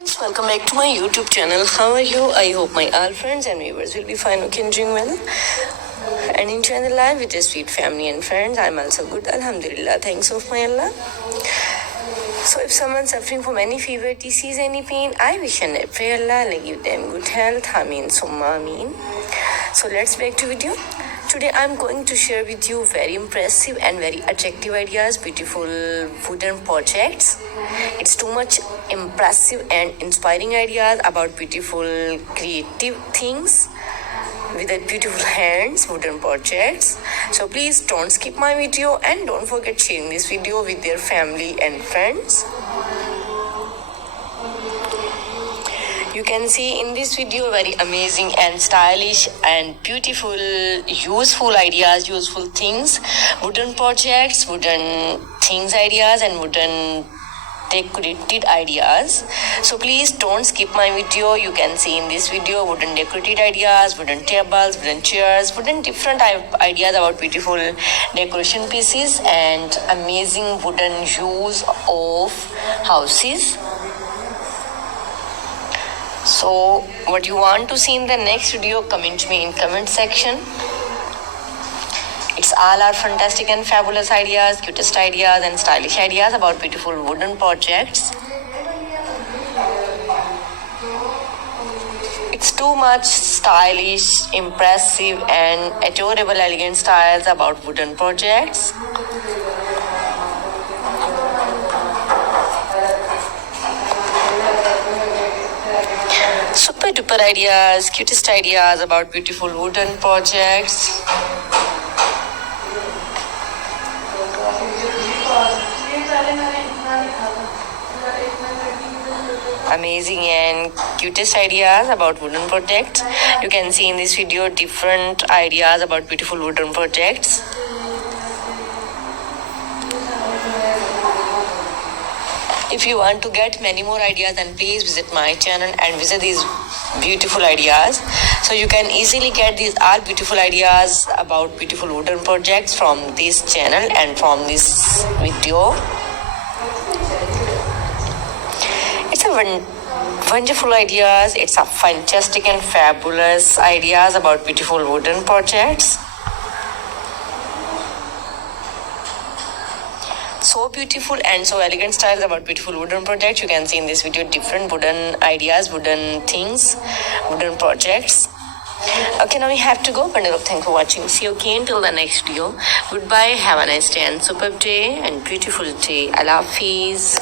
Welcome back to my YouTube channel. How are you? I hope my all friends and viewers will be fine, okay, and doing well and enjoying the life with your sweet family and friends. I'm also good, Alhamdulillah. Thanks of my Allah. So if someone's suffering from any fever, disease, any pain, I wish and I pray Allah will give them good health. Ameen summa ameen. So let's back to video. Today I'm going to share with you very impressive and very attractive ideas, beautiful wooden projects. It's too much impressive and inspiring ideas about beautiful creative things with a beautiful hands, wooden projects. So please don't skip my video and don't forget sharing this video with your family and friends. You can see in this video very amazing and stylish and beautiful, useful ideas, useful things, wooden projects, wooden things ideas and wooden decorated ideas. So please don't skip my video. You can see in this video wooden decorated ideas, wooden tables, wooden chairs, wooden different ideas about beautiful decoration pieces and amazing wooden use of houses. So what you want to see in the next video, comment me in comment section. It's all our fantastic and fabulous ideas, cutest ideas and stylish ideas about beautiful wooden projects. It's too much stylish, impressive and adorable elegant styles about wooden projects. Super duper ideas, cutest ideas about beautiful wooden projects. Amazing and cutest ideas about wooden projects. You can see in this video different ideas about beautiful wooden projects. If you want to get many more ideas, then please visit my channel and visit these beautiful ideas. So you can easily get these all beautiful ideas about beautiful wooden projects from this channel and from this video. It's a wonderful ideas. It's a fantastic and fabulous ideas about beautiful wooden projects. So beautiful and so elegant styles about beautiful wooden projects. You can see in this video different wooden ideas, wooden things, wooden projects. Okay, now we have to go. Bundle of thanks for watching. See you again till the next video. Goodbye. Have a nice day and superb day and beautiful day. Allah Hafiz.